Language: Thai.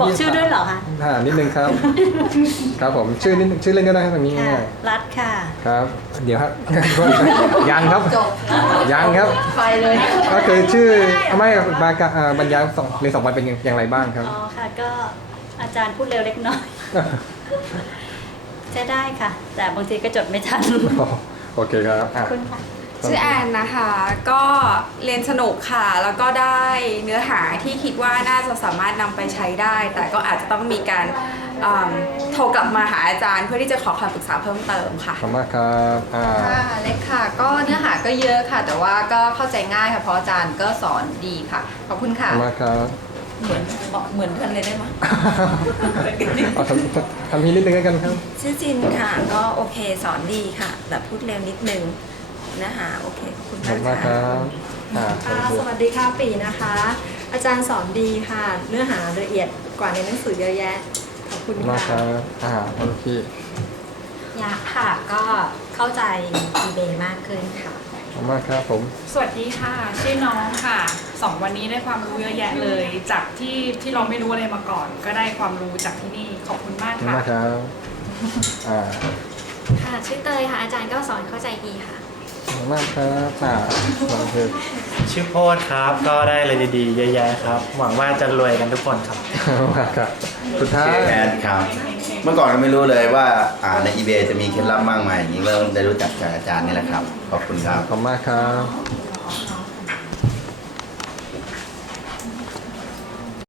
บอกชื่อด้วยเหรอคะอ่านิดนึงครับ ครับผมชื่อนิดนึงชื่อเล่นก็ได้ครับตรงนี้ค่ะง่ายรัฐค่ะครับ เดี๋ยวครับ ยังครับยังครับ ไปเลยก็คือชื่อไม่บากะอ่าบรรยายสองเรียนสองวันเป็นอย่างอย่างไรบ้างครับ อ๋อค่ะก็อาจารย์พูดเร็วเล็กน้อยจะได้ค่ะ แต่บางทีก็จดไม่ทัน โอเคครับขอะอบคุณค่ะ ชื่อแอนนะคะ ก็เรียนสนุกค่ะ แล้วก็ได้เนื้อหาที่คิดว่าน่าจะสามารถนำไปใช้ได้ แต่ก็อาจจะต้องมีการอืมโทรกลับมาหาอาจารย์เพื่อที่จะขอคำปรึกษาเพิ่มเติมค่ะ ขอบคุณมากครับอ่าค่ะเล็กค่ะ ก็เนื้อหาก็เยอะค่ะ แต่ว่าก็เข้าใจง่ายค่ะเพราะอาจารย์ก็สอนดีค่ะ ขอบคุณขอบค่ะ คุณมากครับเหมือนบอกเหมือนกันเลยได้ไหมเอาทำทำทีนิดนึงแล้วกันครับ ชื่อจินค่ะ ก็โอเคสอนดีค่ะ แต่พูดเร็วนิดนึง นะคะโอเคขอบคุณขอบมากคุณมากคค่ะรับอ่าค่ะสวัสดีค่ะปีนะคะ อาจารย์สอนดีค่ะ เนื้อหาละเอียดกว่าในหนังสือเยอะแยะ ขอบขคุอบณคุณมากคค่ะ รับอ่าโอเคยากค่ะก็เข้าใจ eBay มากขึ้นค่ะ ขอบคุณมากครับผม สวัสดีค่ะ ชื่อน้องค่ะสองวันนี้ได้ความรู้เยอะแยะเลย จากที่ที่เราไม่รู้อะไรมาก่อน ก็ได้ความรู้จากที่นี่ขอบคุณมากขอบคุณค่ะ มากครับ อ่า ค่ะ ชื่อเตยค่ะ อาจารย์ก็สอนเข้าใจดีค่ะ ขอบคุณมากครับอ่าโอเคชื่อโพดครับ ก็ได้อะไรดีๆเยอะแยะครับ หวังว่าจะรวยกันทุกคนครับขอบคุณมากครับ สุดท้ายชื่อแอนครับ เมื่อก่อนก็ไม่รู้เลยว่าอ่าใน eBay จะมีเคล็ดลับมากมายอย่างนี้เริ่มได้รู้จักจากอาจารย์นี่แหละครับ ขอบคุณครับ ขอบคุณมากครับ